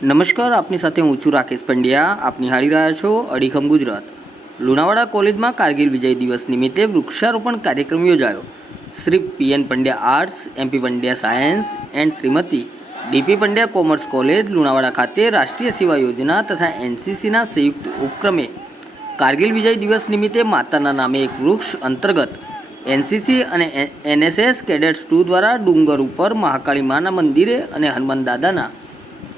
નમસ્કાર, આપની સાથે હું છું રાકેશ પંડ્યા. આપ નિહાળી રહ્યા છો અડીખમ ગુજરાત. લુણાવાડા કોલેજમાં કારગિલ વિજય દિવસ નિમિત્તે વૃક્ષારોપણ કાર્યક્રમ યોજાયો. Shri PN Pandya arts MP Pandya science and Shrimati DP Pandya commerce college Lunawada ખાતે રાષ્ટ્રીય સેવા યોજના તથા એનસીસીના સંયુક્ત ઉપક્રમે કારગિલ વિજય દિવસ નિમિત્તે માતાના નામે એક વૃક્ષ અંતર્ગત એનસીસી અને એનએસએસ કેડેટ્સ ટુ દ્વારા ડુંગર ઉપર મહાકાળી માના મંદિરે અને હનુમાન દાદાના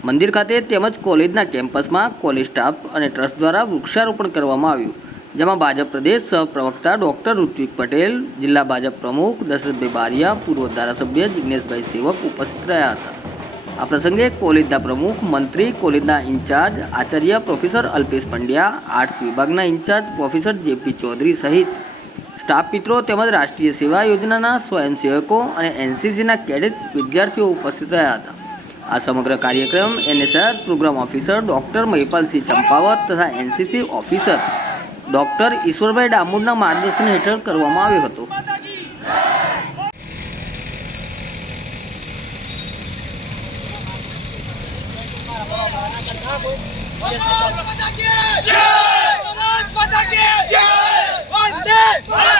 મંદિર ખાતે તેમજ કોલેજના કેમ્પસમાં કોલેજ સ્ટાફ અને ટ્રસ્ટ દ્વારા વૃક્ષારોપણ કરવામાં આવ્યું. જેમાં ભાજપ પ્રદેશ સહપ્રવક્તા ડૉક્ટર ઋત્વિક પટેલ, જિલ્લા ભાજપ પ્રમુખ દશરથભાઈ બારિયા, પૂર્વ ધારાસભ્ય જિજ્ઞેશભાઈ સેવક ઉપસ્થિત રહ્યા હતા. આ પ્રસંગે કોલેજના પ્રમુખ, મંત્રી, કોલેજના ઇન્ચાર્જ, આચાર્ય પ્રોફેસર અલ્પેશ પંડ્યા, આર્ટ્સ વિભાગના ઇન્ચાર્જ પ્રોફેસર જેપી ચૌધરી સહિત સ્ટાફ મિત્રો તેમજ રાષ્ટ્રીય સેવા યોજનાના સ્વયંસેવકો અને એનસીસીના કેડેટ વિદ્યાર્થીઓ ઉપસ્થિત રહ્યા હતા. આ સમગ્ર કાર્યક્રમ NSR program officer doctor Mahipalsinh Champawat તથા એનસીસી ઓફિસર ડૉક્ટર ઈશ્વરભાઈ ડામોરના માર્ગદર્શન હેઠળ કરવામાં આવ્યો હતો. જય! જય!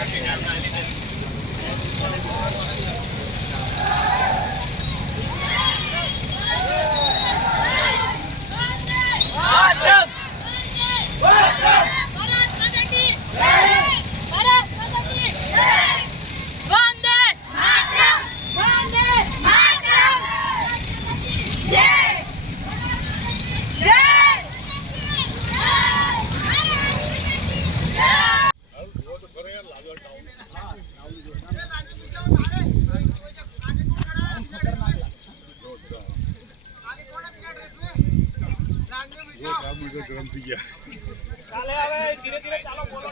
Thank you. ચાલે હવે ધીરે ધીરે ચાલો બોલો.